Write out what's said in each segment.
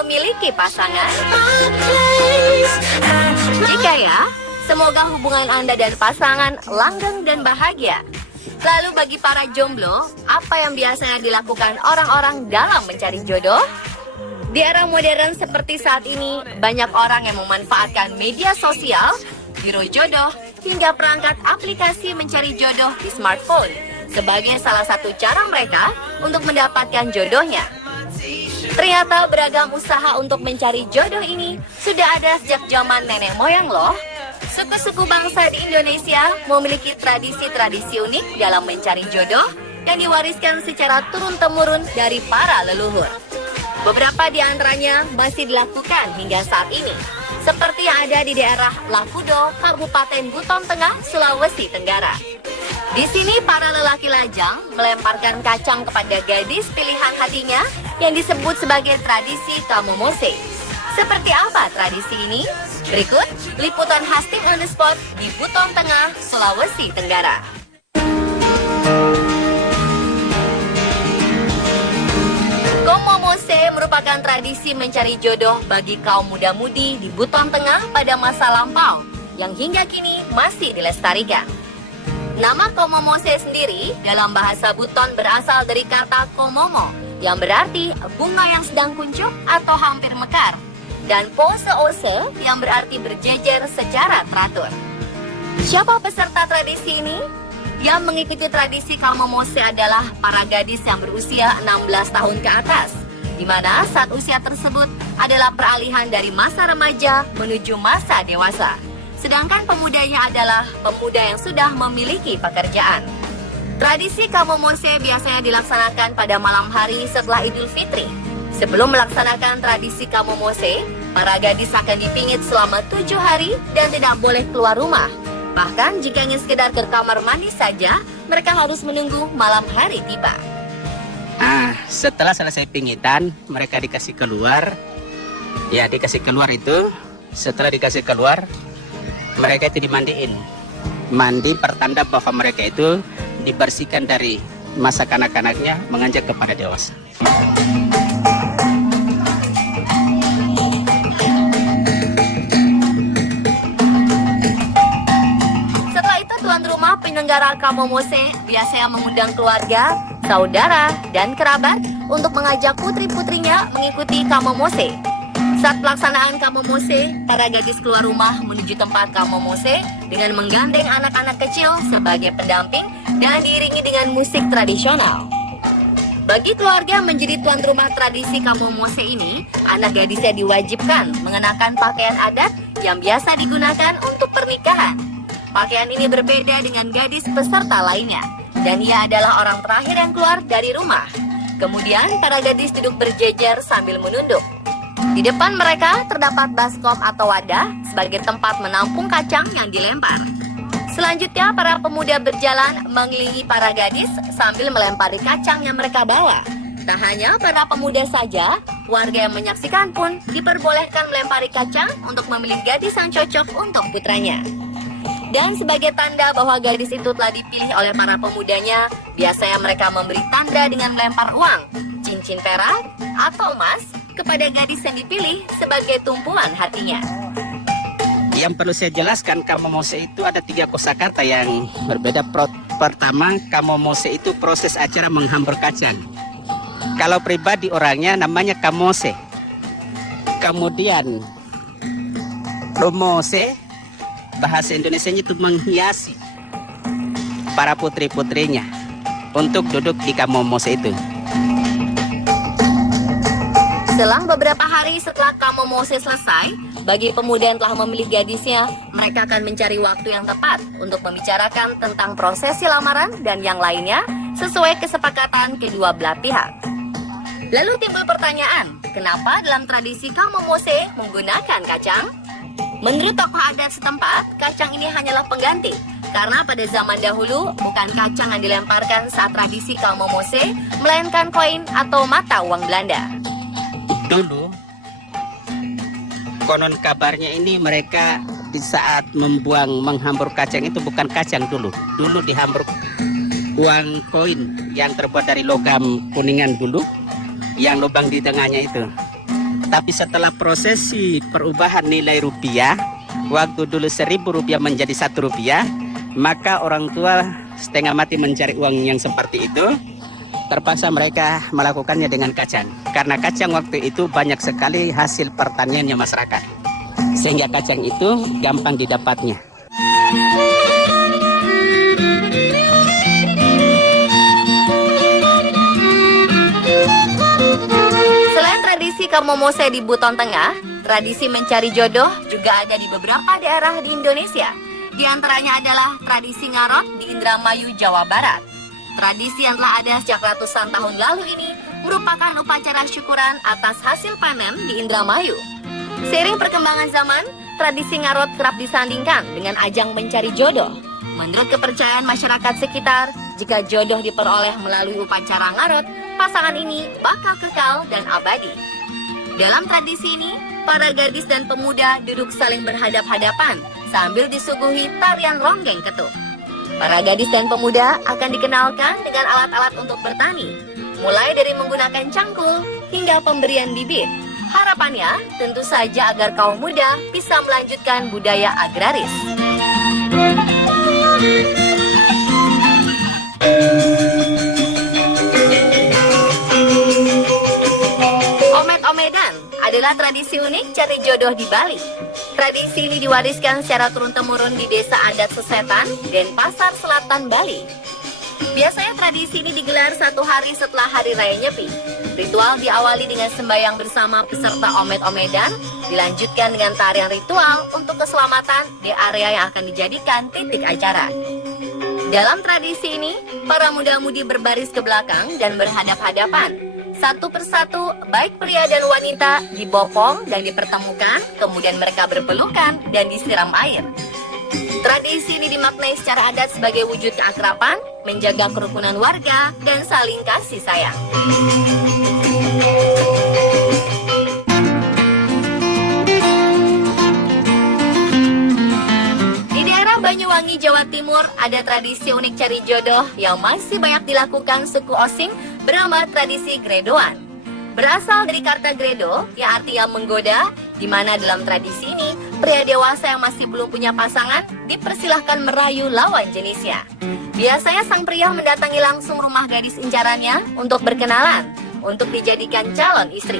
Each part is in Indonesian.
memiliki pasangan? Jika ya, semoga hubungan Anda dan pasangan langgeng dan bahagia. Lalu bagi para jomblo, apa yang biasanya dilakukan orang-orang dalam mencari jodoh? Di era modern seperti saat ini, banyak orang yang memanfaatkan media sosial, biro jodoh, hingga perangkat aplikasi mencari jodoh di smartphone sebagai salah satu cara mereka untuk mendapatkan jodohnya. Ternyata beragam usaha untuk mencari jodoh ini sudah ada sejak zaman nenek moyang loh. Suku-suku bangsa di Indonesia memiliki tradisi-tradisi unik dalam mencari jodoh yang diwariskan secara turun-temurun dari para leluhur. Beberapa di antaranya masih dilakukan hingga saat ini, seperti yang ada di daerah Lafudo, Kabupaten Buton Tengah, Sulawesi Tenggara. Di sini para lelaki lajang melemparkan kacang kepada gadis pilihan hatinya yang disebut sebagai tradisi Kamomose. Seperti apa tradisi ini? Berikut liputan Hastings on the Spot di Buton Tengah, Sulawesi Tenggara. Kamomose merupakan tradisi mencari jodoh bagi kaum muda-mudi di Buton Tengah pada masa lampau yang hingga kini masih dilestarikan. Nama Kamomose sendiri dalam bahasa Buton berasal dari kata komomo yang berarti bunga yang sedang kuncup atau hampir mekar, dan pose-ose yang berarti berjejer secara teratur. Siapa peserta tradisi ini? Yang mengikuti tradisi Kamomose adalah para gadis yang berusia 16 tahun ke atas, di mana saat usia tersebut adalah peralihan dari masa remaja menuju masa dewasa. Sedangkan pemudanya adalah pemuda yang sudah memiliki pekerjaan. Tradisi Kamomose biasanya dilaksanakan pada malam hari setelah Idul Fitri. Sebelum melaksanakan tradisi Kamomose, para gadis akan dipingit selama 7 hari dan tidak boleh keluar rumah. Bahkan jika ingin sekedar ke kamar mandi saja, mereka harus menunggu malam hari tiba. Setelah selesai pingitan, mereka dikasih keluar. Ya, dikasih keluar itu. Setelah dikasih keluar, mereka itu dimandiin. Mandi pertanda bahwa mereka itu dibersihkan dari masa kanak-kanaknya menganjak kepada dewasa. Setelah itu tuan rumah penyelenggara Kamomose biasanya mengundang keluarga, saudara, dan kerabat untuk mengajak putri-putrinya mengikuti Kamomose. Saat pelaksanaan Kamomose, para gadis keluar rumah menuju tempat Kamomose dengan menggandeng anak-anak kecil sebagai pendamping dan diiringi dengan musik tradisional. Bagi keluarga menjadi tuan rumah tradisi Kamomose ini, anak gadisnya diwajibkan mengenakan pakaian adat yang biasa digunakan untuk pernikahan. Pakaian ini berbeda dengan gadis peserta lainnya, dan ia adalah orang terakhir yang keluar dari rumah. Kemudian para gadis duduk berjejer sambil menunduk. Di depan mereka terdapat baskom atau wadah sebagai tempat menampung kacang yang dilempar. Selanjutnya para pemuda berjalan mengelilingi para gadis sambil melempari kacang yang mereka bawa. Tak hanya para pemuda saja, warga yang menyaksikan pun diperbolehkan melempari kacang untuk memilih gadis yang cocok untuk putranya. Dan sebagai tanda bahwa gadis itu telah dipilih oleh para pemudanya, biasanya mereka memberi tanda dengan melempar uang, cincin perak, atau emas kepada gadis yang dipilih sebagai tumpuan hatinya. Yang perlu saya jelaskan, Kamomose itu ada 3 kosakata yang berbeda. Pertama, Kamomose itu proses acara menghambur kacang. Kalau pribadi orangnya namanya Kamose. Kemudian Romose, bahasa Indonesianya itu menghiasi para putri-putrinya untuk duduk di Kamomose itu. Selang beberapa hari setelah Kamomose selesai, bagi pemuda yang telah memilih gadisnya, mereka akan mencari waktu yang tepat untuk membicarakan tentang prosesi lamaran dan yang lainnya sesuai kesepakatan kedua belah pihak. Lalu timbul pertanyaan, kenapa dalam tradisi Kamomose menggunakan kacang? Menurut tokoh adat setempat, kacang ini hanyalah pengganti, karena pada zaman dahulu bukan kacang yang dilemparkan saat tradisi Kamomose, melainkan koin atau mata uang Belanda. Dulu konon kabarnya ini mereka di saat menghambur kacang itu bukan kacang dulu dihambur uang koin yang terbuat dari logam kuningan dulu yang lubang di tengahnya itu. Tapi setelah prosesi perubahan nilai rupiah, waktu dulu Rp1.000 menjadi Rp1, maka orang tua setengah mati mencari uang yang seperti itu. Terpaksa mereka melakukannya dengan kacang. Karena kacang waktu itu banyak sekali hasil pertaniannya masyarakat. Sehingga kacang itu gampang didapatnya. Selain tradisi Kamomose di Buton Tengah, tradisi mencari jodoh juga ada di beberapa daerah di Indonesia. Di antaranya adalah tradisi ngarot di Indramayu, Jawa Barat. Tradisi yang telah ada sejak ratusan tahun lalu ini merupakan upacara syukuran atas hasil panen di Indramayu. Seiring perkembangan zaman, tradisi ngarot kerap disandingkan dengan ajang mencari jodoh. Menurut kepercayaan masyarakat sekitar, jika jodoh diperoleh melalui upacara ngarot, pasangan ini bakal kekal dan abadi. Dalam tradisi ini, para gadis dan pemuda duduk saling berhadap-hadapan sambil disuguhi tarian ronggeng ketuk. Para gadis dan pemuda akan dikenalkan dengan alat-alat untuk bertani, mulai dari menggunakan cangkul hingga pemberian bibit. Harapannya tentu saja agar kaum muda bisa melanjutkan budaya agraris. Omed-omedan adalah tradisi unik cari jodoh di Bali. Tradisi ini diwariskan secara turun-temurun di desa adat Sesetan, Denpasar Selatan, Bali. Biasanya tradisi ini digelar 1 hari setelah Hari Raya Nyepi. Ritual diawali dengan sembahyang bersama peserta omed-omedan, dilanjutkan dengan tarian ritual untuk keselamatan di area yang akan dijadikan titik acara. Dalam tradisi ini, para muda-mudi berbaris ke belakang dan berhadap-hadapan. Satu persatu, baik pria dan wanita, dibopong dan dipertemukan, kemudian mereka berpelukan dan disiram air. Tradisi ini dimaknai secara adat sebagai wujud keakraban, menjaga kerukunan warga, dan saling kasih sayang. Di daerah Banyuwangi, Jawa Timur, ada tradisi unik cari jodoh yang masih banyak dilakukan suku Osing bernama tradisi gredoan. Berasal dari kata gredo, yang artinya menggoda, di mana dalam tradisi ini, pria dewasa yang masih belum punya pasangan dipersilahkan merayu lawan jenisnya. Biasanya sang pria mendatangi langsung rumah gadis incarannya untuk berkenalan, untuk dijadikan calon istri.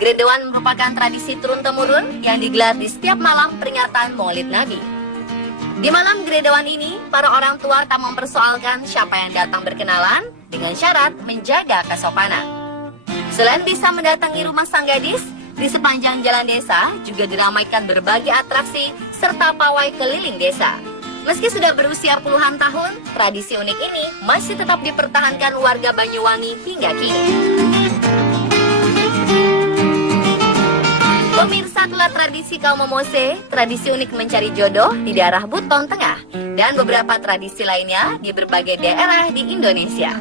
Gredoan merupakan tradisi turun-temurun yang digelar di setiap malam peringatan Maulid Nabi. Di malam gredoan ini, para orang tua tak mempersoalkan siapa yang datang berkenalan dengan syarat menjaga kesopanan. Selain bisa mendatangi rumah sang gadis, di sepanjang jalan desa juga diramaikan berbagai atraksi serta pawai keliling desa. Meski sudah berusia puluhan tahun, tradisi unik ini masih tetap dipertahankan warga Banyuwangi hingga kini. Pemirsa, itulah tradisi Kamomose, tradisi unik mencari jodoh di daerah Buton Tengah, dan beberapa tradisi lainnya di berbagai daerah di Indonesia.